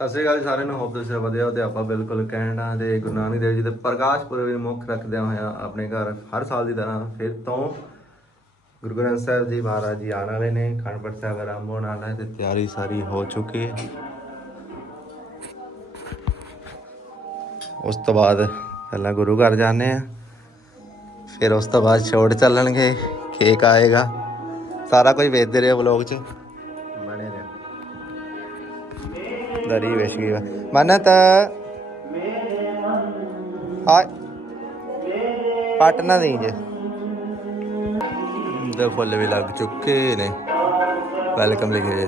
ਸਤਿ ਸ਼੍ਰੀ ਅਕਾਲ ਜੀ ਸਾਰਿਆਂ ਨੂੰ ਹੋਪ ਤੁਸੀਂ ਵਧੀਆ ਹੋ ਤੇ ਆਪਾਂ ਬਿਲਕੁਲ ਕੈਨੇਡਾ ਦੇ ਗੁਰੂ ਨਾਨਕ ਦੇਵ ਜੀ ਦੇ ਪ੍ਰਕਾਸ਼ ਪੁਰਬ ਨੂੰ ਮੁੱਖ ਰੱਖਦਿਆਂ ਹੋਇਆ ਆਪਣੇ ਘਰ ਹਰ ਸਾਲ ਦੀ ਤਰ੍ਹਾਂ ਫਿਰ ਤੋਂ ਗੁਰੂ ਗ੍ਰੰਥ ਸਾਹਿਬ ਜੀ ਮਹਾਰਾਜ ਜੀ ਆਉਣ ਵਾਲੇ ਨੇ ਖੰਡ ਪਾਠ ਸਾਹਿਬ ਆਰੰਭ ਹੋਣ ਵਾਲਾ ਹੈ ਤੇ ਤਿਆਰੀ ਸਾਰੀ ਹੋ ਚੁੱਕੀ ਹੈ। ਉਸ ਤੋਂ ਬਾਅਦ ਪਹਿਲਾਂ ਗੁਰੂ ਘਰ ਜਾਂਦੇ ਆ ਫਿਰ ਉਸ ਤੋਂ ਬਾਅਦ ਛੋੜ ਚੱਲਣਗੇ ਕੇਕ ਆਏਗਾ, ਸਾਰਾ ਕੁਝ ਵੇਖਦੇ ਰਹੋ ਵਲੌਗ 'ਚ। ਦਰੀ ਵਿਛ ਗਈ ਵਾ ਮਨਤ ਆ ਪਟ ਨਾ ਜੇ। ਦੇ ਫੁੱਲ ਵੀ ਲੱਗ ਚੁੱਕੇ ਨੇ। ਵੈਲਕਮ ਲਿਖੇ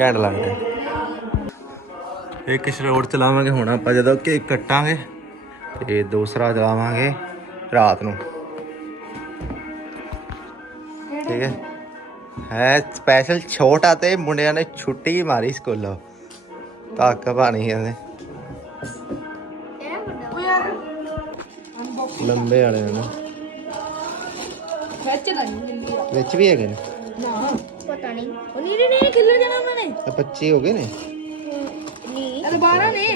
ਘੈਂਟ ਲੱਗਦੇ ਇੱਕ ਸ਼ਰੋੜ ਚਲਾਵਾਂਗੇ, ਹੁਣ ਆਪਾਂ ਜਦੋਂ ਕੇਕ ਕੱਟਾਂਗੇ, ਤੇ ਦੂਸਰਾ ਚਲਾਵਾਂਗੇ ਰਾਤ ਨੂੰ। ਠੀਕ ਹੈ। ਹੈ ਸਪੈਸ਼ਲ ਛੋਟਾ ਤੇ ਮੁੰਡਿਆਂ ਨੇ ਛੁੱਟੀ ਮਾਰੀ ਸਕੂਲੋਂ। ਤੱਕ ਪਾਣੀ ਕਹਿੰਦੇ ਲੰਬੇ ਵਾਲੇ ਨੇ ਨਾ। ਵਿੱਚ ਤਾਂ ਨਹੀਂ ਵਿੱਚ ਵੀ ਹੈਗੇ ਨੇ। ਨਾ। ਪਤਾ ਨਹੀਂ। ਉਹ ਨੀਰੇ ਨੇ ਖਿੱਲਰ ਜਾਣਾ ਉਹਨਾਂ ਨੇ। ਇਹ 25 ਹੋ ਗਏ ਨੇ। ਨਹੀਂ। ਅਰੇ 12 ਨੇ।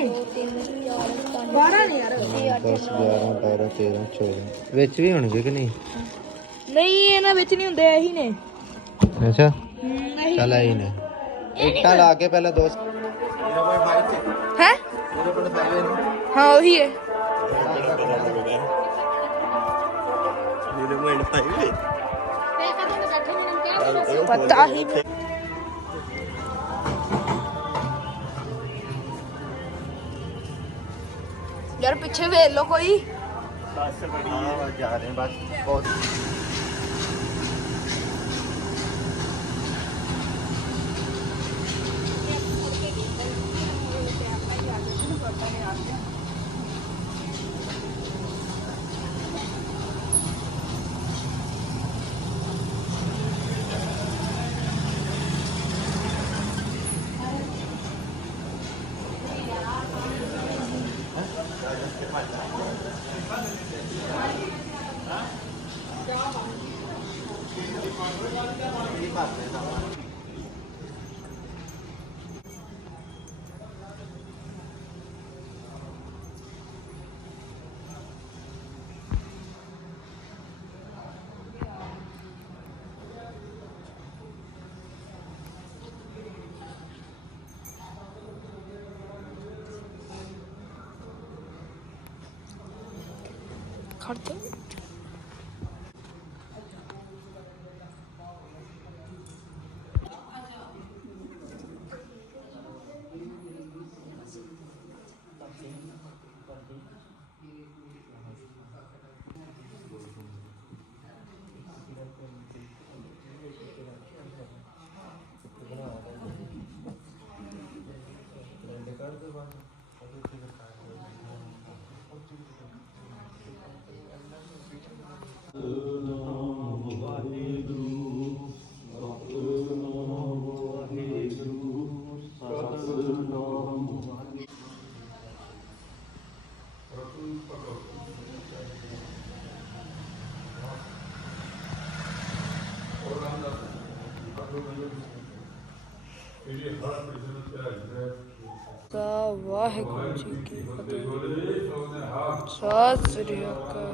12 ਨੇ ਯਾਰ। 10 11 12 13 14 ਵਿੱਚ ਵੀ ਹੋਣਗੇ ਕਿ ਨਹੀਂ? ਨਹੀਂ ਇਹਨਾਂ ਵਿੱਚ ਨਹੀਂ ਹੁੰਦੇ ਇਹੀ ਨੇ। ਅੱਛਾ। ਨਹੀਂ ਚੱਲ ਆਈ ਨੇ। ਇੱਟਾਂ ਲਾ ਕੇ ਪਹਿਲਾਂ ਦੋ ਹੈ ਹਾਂ ਉਹੀ ਹੈ ਪਤਾ ਹੀ ਨਹੀਂ। ਯਾਰ ਪਿੱਛੇ ਵੇਖ ਲੋ ਕੋਈ ਬਸ ਬੜੀ ਜਾ ਰਹੇ ਬਸ Cartoon? ਵਾਹਿਗੁਰੂ ਜੀ ਕੀ ਫਤਿਹ। ਸਤਿ ਸ੍ਰੀ ਅਕਾਲ।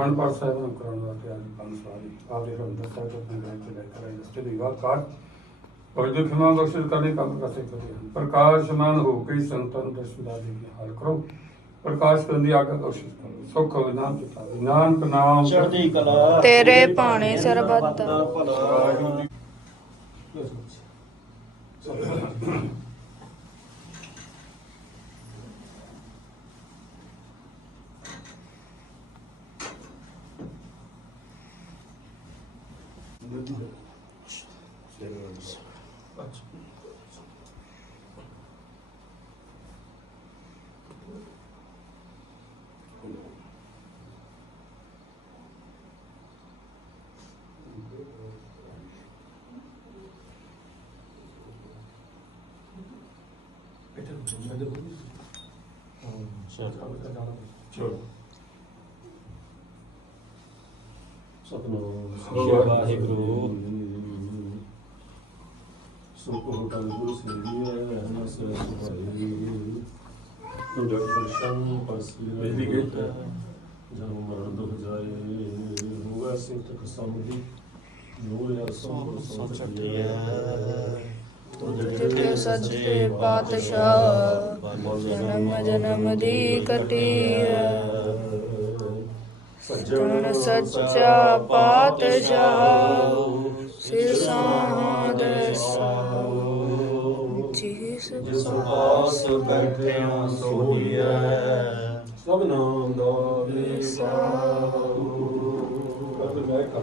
ਅਖੰਡ ਪਾਠ ਸਾਹਿਬ ਨੂੰ ਕਰਾਉਣ ਵਾਸਤੇ ਅੱਜ ਪੰਜ ਸਾਰੀ ਆਪਦੇ ਹਰਿੰਦਰ ਸਾਹਿਬ ਤੋਂ ਆਪਣੇ ਗ੍ਰੰਥ ਲੈ ਕਰ ਆਏ। ਰਸਤੇ ਦੀ ਗੱਲ ਕਾਟ। ਭਗਤ ਖਿਮਾ ਬਖਸ਼ਿਸ਼ ਕਰਨੇ ਕੰਮ ਕਰੇ ਪ੍ਰਕਾਸ਼ਮਾਨ ਹੋ ਕੇ ਸੰਤਾਂ ਨੂੰ ਦਰਸ਼ਨ ਦਾ ਦੇ ਹਾਲ ਕਰੋ। ਪ੍ਰਕਾਸ਼ ਕਰਨ ਦੀ ਬਖਸ਼ਿਸ਼ ਕਰੋ। ਸੁਖ ਹੋਵੇ ਨਾਮ ਪਿਤਾ ਦੀ ਨਾਨਕ ਨਾਮ ਚੜ੍ਹਦੀ ਕਲਾ ਤੇਰੇ ਭਾਣੇ ਸਰਬੱਤ। ਦਾ ਭਲਾ। ਸਤਨਾਮ ਸ੍ਰੀ ਵਾਹਿਗੁਰੂ ਸੁਖ ਹੋਟਲ ਗੁਰੂ ਸੇਵੀਏ ਰਹਿਣਾ ਸੇ ਸੁਭਾਈ ਤੁਝੇ ਦਰਸ਼ਨ ਪਸੀ ਰਹਿ ਗਏ ਜਨ ਮਰਨ ਦੁਖ ਜਾਏ ਹੋਗਾ ਸਿੰਘ ਤਕ ਸਮਝੀ ਜੋ ਯਾ ਸੋ ਸੋਚਿਆ ਜਿਤੇ ਸੱਚੇ ਪਾਤਸ਼ਾਹ ਜਨਮ ਜਨਮ ਦੀ ਕਟੀਰ ਜਨ ਸੱਚਾ ਪਾਤਸ਼ਾਹ ਸਿਰ ਸਾਹਦ ਜਿਸ ਜਿਸ ਪਾਸ ਬੈਠਿਆ ਸੋਈਐ ਸਭ ਨਾਮ ਦਾ ਵੇਸਾ ਕਰ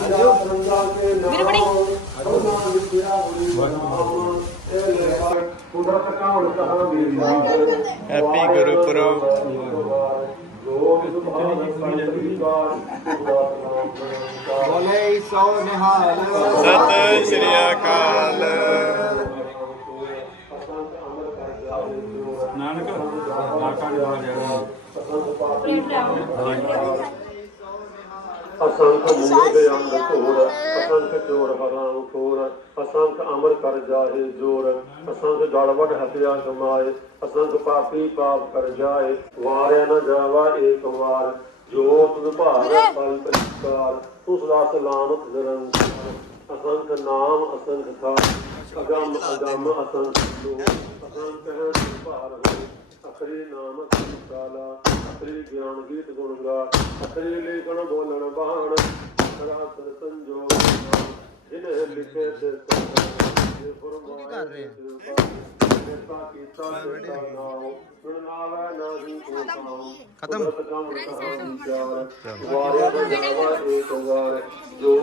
ਵੀਰ ਬੜੀ ਹੈਪੀ ਗੁਰਪੁਰਬ ਬੋਲੇ ਸੋ ਨਿਹਾਲ। ਸਤਿ ਸ਼੍ਰੀ ਅਕਾਲ। ਨਾਨਕ ਆਕਾ ਦੇ ਬਾਹਰ ਜਾਣਾ। ਅਸੰਖ ਮੂਲ ਦੇ ਅੰਗ ਧੋਰ ਅਸੰਖ ਚੋਰ ਹਰਾਮ ਖੋਰ ਅਸੰਖ ਅਮਰ ਕਰ ਜਾਏ ਜੋਰ ਅਸੰਖ ਗੜਵੜ ਹਤਿਆ ਕਮਾਏ ਅਸੰਖ ਪਾਪੀ ਪਾਪ ਕਰ ਜਾਏ ਵਾਰਿਆ ਨ ਜਾਵਾ ਏਕ ਵਾਰ ਜੋ ਤੁਧ ਭਾਵੈ ਪਲ ਪਰਿਕਾਰ ਉਸ ਦਾ ਸਲਾਮਤ ਨਿਰੰਕਾਰ ਅਸੰਖ ਨਾਮ ਅਸੰਖ ਥਾ ਅਗੰਮ ਅਗੰਮ ਅਸੰਖ ਤੋ ਅਸੰਖ ਹੈ ਭਾਰ ਹੋਏ। ਅਖਰੀ ਨਾਮ ਕਾਲਾ ਅਖਰੀ ਗਿਆਨ ਗੀਤ ਗੁਣ ਗਾ ਅਖਰੀ ਲੇਖਣ ਬੋਲਣ ਬਾਣ ਸਦਾ ਸਰ ਸੰਜੋਗ ਜਿਨ੍ਹਾਂ ਲਿਖੇ ਤੇ ਫਰਮਾਏ ਕਰ ਰਹੇ ਕਿਰਪਾ ਕੀਤਾ ਕੀਤਾ ਨਾਮ ਸੁਣ ਨਾਵੇ ਨਾ ਹੀ ਕੋ ਕਾਮ ਖਤਮ ਵਾਰਿਆ ਦਾ ਜਾਵਾ ਏਕ ਵਾਰ ਜੋ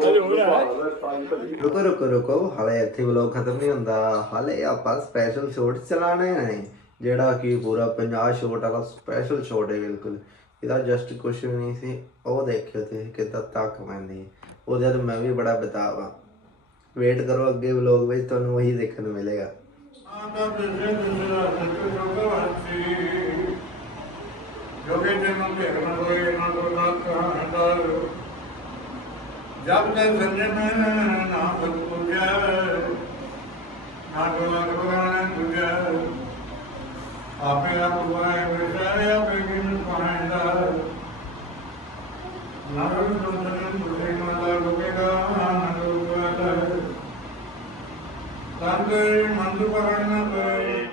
ਰੁਕੋ ਰੁਕੋ ਰੁਕੋ। ਹਾਲੇ ਇੱਥੇ ਵਲੋਗ ਖਤਮ ਨਹੀਂ ਹੁੰਦਾ। ਹਾਲੇ ਆਪਾਂ ਸਪੈਸ਼ਲ ਸ਼ੋਟ ਚਲਾਣੇ ਨੇ। ਜਿਹੜਾ ਕਿ ਪੂਰਾ 50 ਸ਼ੋਟ ਵਾਲਾ ਸਪੈਸ਼ਲ ਸ਼ੋਟ ਹੈ ਬਿਲਕੁਲ। ਇਹਦਾ ਜਸਟ ਕੁਝ ਵੀ ਨਹੀਂ ਸੀ, ਉਹ ਦੇਖਿਓ ਤੁਸੀਂ ਕਿੱਦਾਂ ਤੱਕ ਪੈਂਦੀ ਉਹਦੇ ਤੋਂ ਮੈਂ ਵੀ ਬੜਾ ਬਤਾਵਾ ਵੇਟ ਕਰੋ ਅੱਗੇ ਵਲੋਗ ਵਿੱਚ, ਤੁਹਾਨੂੰ ਉਹੀ ਦੇਖਣ ਨੂੰ ਮਿਲੇਗਾ ਜਬ ਤੇ ਸੰਜਮ ਨਾ ਬਤ ਪੁਜੈ ਨਾ ਕੋ ਨਾ ਕੋ ਆਪੇ ਆਪ ਹੋਏ ਵਿਸ਼ੇ ਆਪੇ ਗਿਨ ਪਾਇਂਦਾ ਨਾ ਕੋ ਸੰਜਮ ਤੁਜੈ ਮਨ ਲੋਕੇਗਾ ਨਾ ਲੋਕੇਗਾ ਤੰਦੇ ਮੰਦ ਪਰਣ ਨ ਪਏ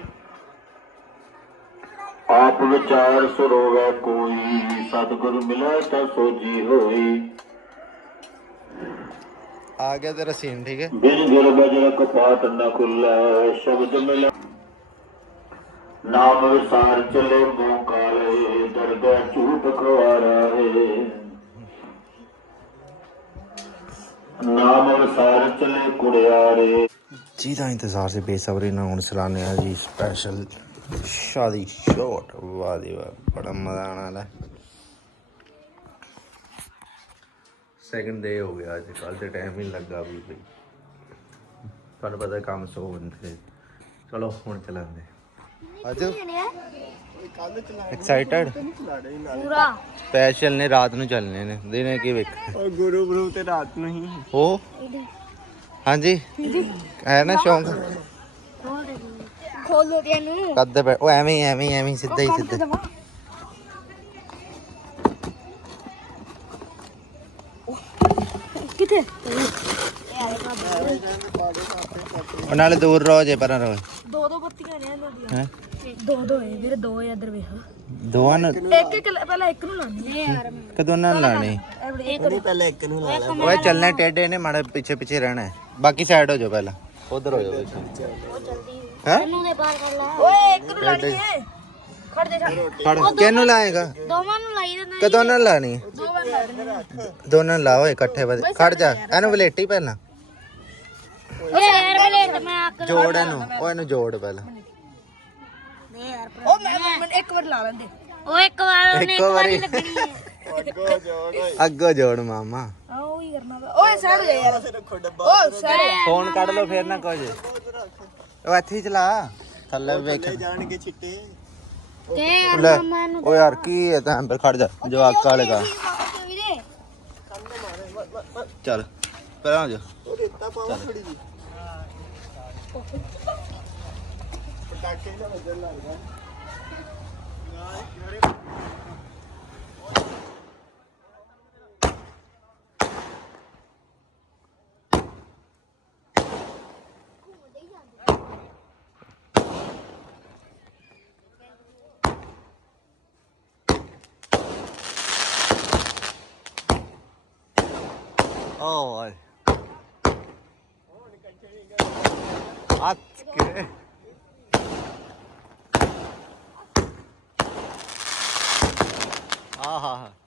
ਆਪ ਵਿਚਾਰ ਸੁਰੋਵੇ ਕੋਈ ਸਤਿਗੁਰ ਮਿਲੈ ਤਾਂ ਸੋਜੀ ਹੋਈ। ਆ ਗਿਆ ਤੇਰਾ ਸੀਨ ਠੀਕ ਹੈ? ਬਿਨ ਗੁਰ ਬਜਰ ਕਪਾਟ ਨ ਖੁੱਲੈ ਸ਼ਬਦ ਮਿਲ। ਨਾਮ ਵਿਸਾਰ ਚਲੇ ਮੂੰਹ ਕਾਲੇ, ਦਰਗਾਹ ਝੂਠ ਖਵਾਰਾ ਹੈ ਨਾਮ ਅਨਸਾਰ ਚਲੇ ਕੁੜਿਆਰੇ ਜਿਹਦਾ ਇੰਤਜ਼ਾਰ ਸੀ ਬੇਸਬਰੀ ਨਾਲ ਹੁਣ ਚਲਾਉਂਦੇ ਆ ਜੀ ਸਪੈਸ਼ਲ ਸ਼ਾਦੀ ਸ਼ੋਟ ਵਾਹ ਜੀ ਵਾਹ ਬੜਾ ਮਜ਼ਾ ਆਉਣ ਵਾਲਾ ਸੈਕਿੰਡ ਡੇ ਹੋ ਗਿਆ ਅੱਜ ਕੱਲ ਤੇ ਟਾਈਮ ਹੀ ਨੀ ਲੱਗਾ ਵੀ ਬਈ ਤੁਹਾਨੂੰ ਪਤਾ ਕੰਮ ਸੋ ਬੰਦੇ ਚਲੋ, ਹੁਣ ਚਲਾਉਂਦੇ। ਅੱਜ ਐਕਸਾਈਟਡ ਪੂਰਾ। ਸਪੈਸ਼ਲ ਨੇ ਰਾਤ ਨੂੰ ਚੱਲਨੇ ਨੇ। ਦਿਨੇ ਕੀ ਵੇਖ। ਉਹ ਗੁਰੂ ਗੁਰੂ ਤੇ ਰਾਤ ਨੂੰ ਹੀ। ਉਹ ਹਾਂਜੀ। ਹੈ ਨਾ ਸ਼ੌਂਕ? ਖੋਲੋ ਤੇ ਇਹਨੂੰ। ਕੱਦ ਪੈ ਉਹ ਐਵੇਂ ਹੀ ਐਵੇਂ ਹੀ ਐਵੇਂ ਹੀ ਸਿੱਧਾ ਹੀ ਸਿੱਧਾ ਕਿੱਥੇ? ਉਹ ਨਾਲੇ ਦੂਰ ਰਹੋ ਜੇ ਪਰਾਂ ਰਹੋ। ਦੋ ਦੋ ਬੱਤੀਆਂ ਨੇ ਇਹਨਾਂ ਦੀਆਂ। ਹੈ? ਦੋ ਦੋ ਹੈ ਵੀਰੇ ਦੋ ਹੈ ਇੱਧਰ ਵੇਖ। ਦੋਵਾਂ ਨੂੰ ਇੱਕ ਇੱਕ ਲ- ਪਹਿਲਾਂ ਇੱਕ ਨੂੰ ਲਾਣੀ ਯਾਰ ਕਦੋਂ ਨਾਲ ਲਾਣੀ ਇੱਕ ਪਹਿਲਾਂ ਇੱਕ ਨੂੰ ਲਾ ਲਾ। ਓਏ ਚੱਲਣਾ ਟੇਡੇ ਨੇ ਮਾੜੇ ਪਿੱਛੇ ਪਿੱਛੇ ਰਹਿਣਾ ਹੈ। ਬਾਕੀ ਸਾਈਡ ਹੋ ਜਾਓ ਪਹਿਲਾਂ। ਉਧਰ ਹੋ ਜਾਓ ਹੈ ਨੂੰ ਦੇ ਬਾਹਰ ਕਰ ਲੈ। ਓਏ ਇੱਕ ਨੂੰ ਲਾਣੀ ਹੈ। ਖੜ ਜਾ ਫੜ। ਕਿਹਨੂੰ ਲਾਏਗਾ? ਦੋਵਾਂ ਨੂੰ ਲਾਈ ਦੇਣਾ ਕਦੋਂ ਨਾਲ ਲਾਣੀ? ਦੋਵਾਂ ਦੋਨਾਂ ਲਾਓ ਇਕੱਠੇ ਖੜ ਜਾ। ਇਹਨੂੰ ਵਲੇਟੀ ਪਹਿਲਾਂ। ਓਏ ਯਾਰ ਬਲੇ ਮੈਂ ਆਕ ਜੋੜ ਇਹਨੂੰ। ਉਹ ਇਹਨੂੰ ਜੋੜ ਪਹਿਲਾਂ। ਉਹ ਮੈਂ ਮੈਨੂੰ ਇੱਕ ਵਾਰ ਲਾ ਲੈਂਦੇ। ਉਹ ਇੱਕ ਵਾਰ ਉਹਨੇ ਇੱਕੋ ਵਾਰੀ ਲੱਗਣੀ ਹੈ। ਅੱਗੋ ਜੋੜ ਮਾਮਾ। ਆ ਉਹ ਹੀ ਕਰਨਾ ਵਾ। ਓਏ ਸਾਈਡ ਹੋ ਜਾ ਯਾਰ। ਓ ਸਾਈਡ ਫੋਨ ਕੱਢ ਲਓ ਫੇਰ ਨਾ ਕੁਝ। ਉਹ ਇੱਥੇ ਹੀ ਚਲਾ। ਥੱਲੇ ਵੇਖ। ਜਾਣਗੇ ਛਿੱਟੇ। ਤੇ ਲੈ ਉਹ ਯਾਰ ਕੀ ਹੈ ਤਾਂ ਅੰਦਰ ਖੜ ਜਾ ਜਵਾਕ ਵਾਲੇ ਦਾ। ਵੀਰੇ? ਚੱਲ ਪਹਿਲਾਂ ਹੋ ਜਾ। ਉਹ ਰੇਤਾ ਪਾਵਾ ਥੋੜੀ ਜੀ। ਪਟਾਕੇ ਨਾ ਵੱਜਣ ਲੱਗਦਾ ਓਏ 好好好。